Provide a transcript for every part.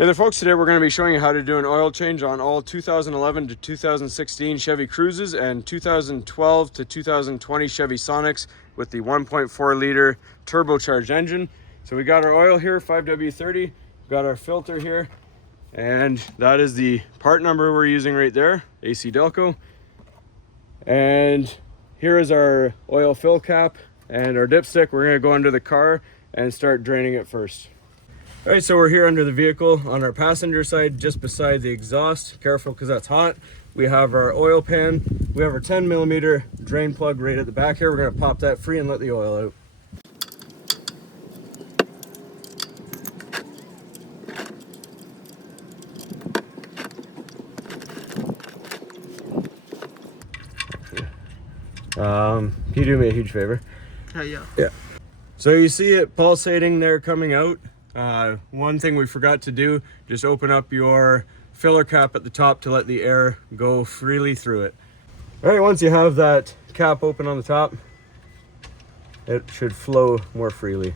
Hey there folks, today we're going to be showing you how to do an oil change on all 2011 to 2016 Chevy Cruzes and 2012 to 2020 Chevy Sonics with the 1.4 liter turbocharged engine. So we got our oil here, 5W30, got our filter here, and that is the part number we're using right there, AC Delco. And here is our oil fill cap and our dipstick. We're going to go under the car and start draining it first. All right, so we're here under the vehicle on our passenger side, just beside the exhaust. Careful, because that's hot. We have our oil pan. We have our 10mm drain plug right at the back here. We're going to pop that free and let the oil out. Can you do me a huge favor? Yeah. So you see it pulsating there coming out. One thing we forgot to do, just open up your filler cap at the top to let the air go freely through it. All right, once you have that cap open on the top, it should flow more freely.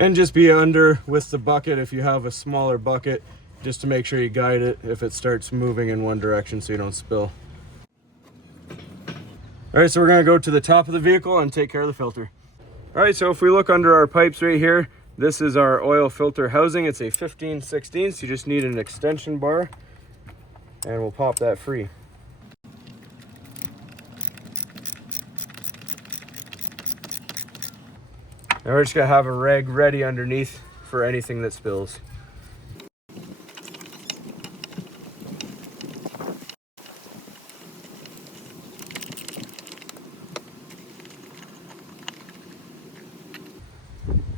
And just be under with the bucket if you have a smaller bucket, just to make sure you guide it if it starts moving in one direction so you don't spill. All right, so we're gonna go to the top of the vehicle and take care of the filter. All right, so if we look under our pipes right here, this is our oil filter housing. It's a 15/16, so you just need an extension bar, and we'll pop that free. Now we're just gonna have a rag ready underneath for anything that spills.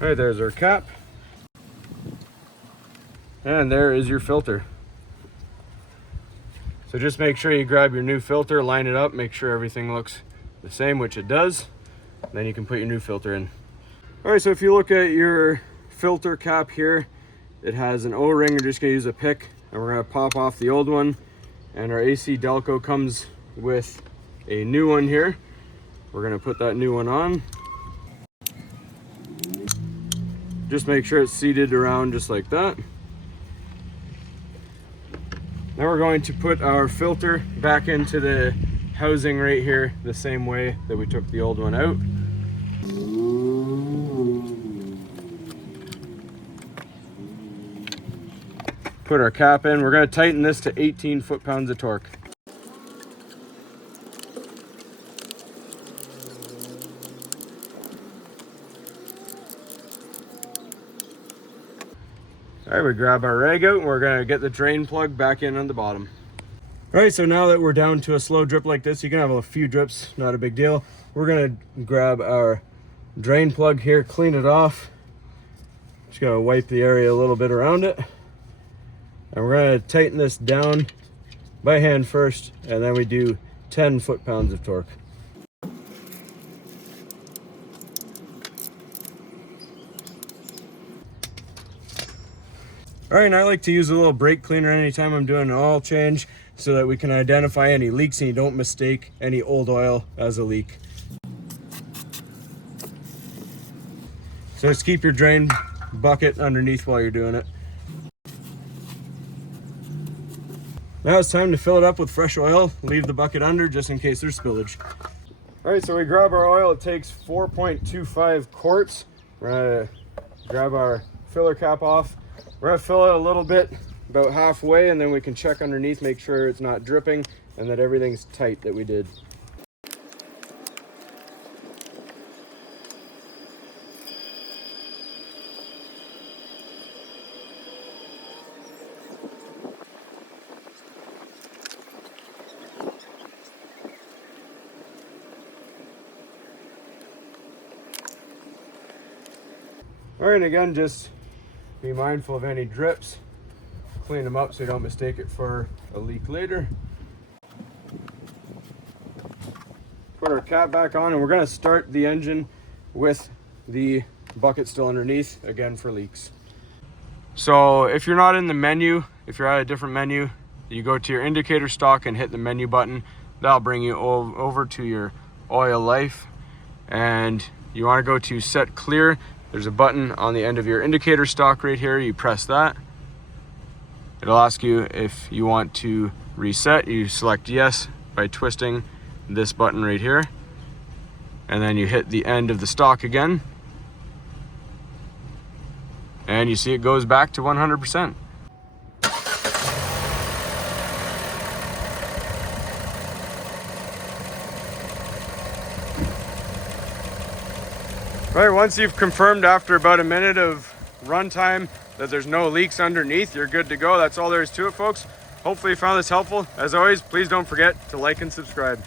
All right, there's our cap. And there is your filter. So just make sure you grab your new filter, line it up, make sure everything looks the same, which it does. Then you can put your new filter in. All right, so if you look at your filter cap here, it has an O-ring. You're just gonna use a pick, and we're gonna pop off the old one. And our AC Delco comes with a new one here. We're gonna put that new one on. Just make sure it's seated around just like that. Now we're going to put our filter back into the housing right here the same way that we took the old one out. Put our cap in. We're going to tighten this to 18 foot-pounds of torque. All right, we grab our rag out and we're gonna get the drain plug back in on the bottom. All right, so now that we're down to a slow drip like this, you can have a few drips, not a big deal. We're gonna grab our drain plug here, clean it off. Just gonna wipe the area a little bit around it. And we're gonna tighten this down by hand first, and then we do 10 foot-pounds of torque. All right, and I like to use a little brake cleaner anytime I'm doing an oil change so that we can identify any leaks and you don't mistake any old oil as a leak. So just keep your drain bucket underneath while you're doing it. Now it's time to fill it up with fresh oil. Leave the bucket under just in case there's spillage. All right, so we grab our oil. It takes 4.25 quarts. We're gonna grab our filler cap off. We're gonna fill it a little bit, about halfway, and then we can check underneath, make sure it's not dripping and that everything's tight that we did. All right, and again, just be mindful of any drips. Clean them up so you don't mistake it for a leak later. Put our cap back on, and we're going to start the engine with the bucket still underneath, again for leaks. So if you're not in the menu, if you're at a different menu, you go to your indicator stock and hit the menu button. That'll bring you over to your oil life, and you want to go to set clear. There's a button on the end of your indicator stalk right here. You press that. It'll ask you if you want to reset. You select yes by twisting this button right here, and then you hit the end of the stalk again, and you see it goes back to 100%. Right, once you've confirmed after about a minute of runtime that there's no leaks underneath, you're good to go. That's all there is to it, folks. Hopefully you found this helpful. As always, please don't forget to like and subscribe.